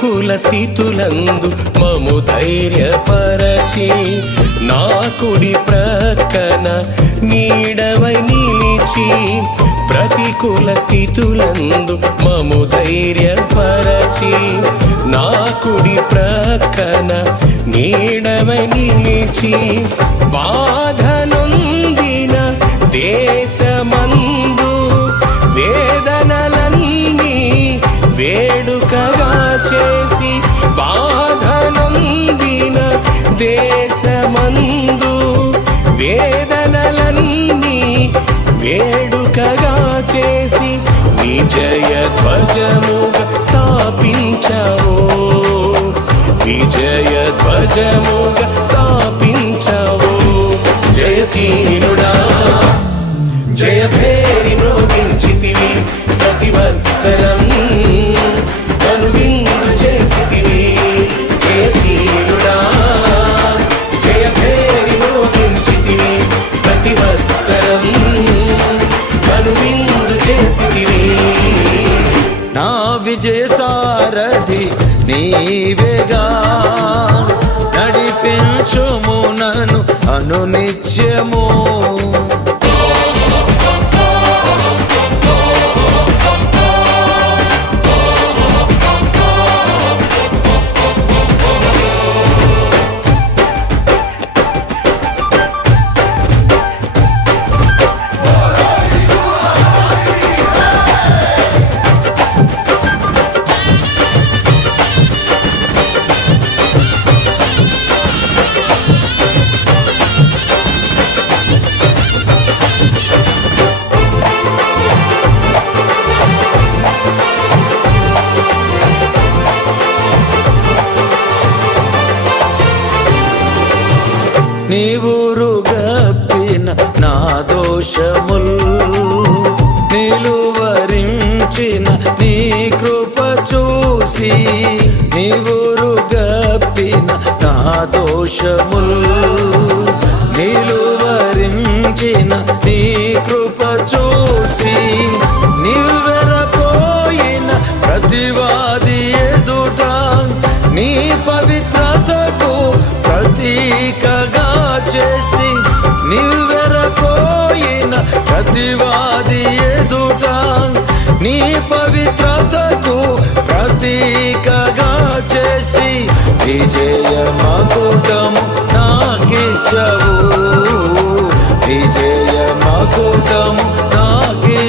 ప్రతికూల స్థితులందు మము ధైర్యపరచి నా కుడి ప్రక్కన నీడవై నిలిచి ప్రతికూల స్థితులందు మము ధైర్యపరచి నా కుడి ప్రక్కన నీడవై నిలిచి బాధనొందిన దేశమందు వేదనలన్నీ వేడుకగా చేసి బాధనొందిన దేశమందు వేదనలన్నీ వేడుకగా చేసి విజయ ధ్వజముగా స్థాపించావు విజయ ధ్వజముగా స్థాపించావు జయశీలుడా జయ భేరి మ్రోగించితివి ప్రతివత్సరం కనువిందు చేసితివి జయశీలుడా జయ భేరి మ్రోగించితివి ప్రతివత్సరం కనువిందు చేసితివి నా విజయ సారథి నీవేగా నడిపించుము నన్ను అనునిత్యము నీవురుగప్పిన నా దోషముల్ నిలువరించిన నీ కృప చూసి నీవురుగప్పిన నా దోషముల్ నిలువరించిన నీ కృప చూసి నివ్వెరపోయిన ప్రతివాది ఎదుట నీ పవిత్రతకు ప్రతీకగా చేసి నివ్వెరపోయిన ప్రతివాది ఎదుట నీ పవిత్రతకు ప్రతీకగా చేసి విజయ మకుటము నాకిచ్చవు విజయ మకుటము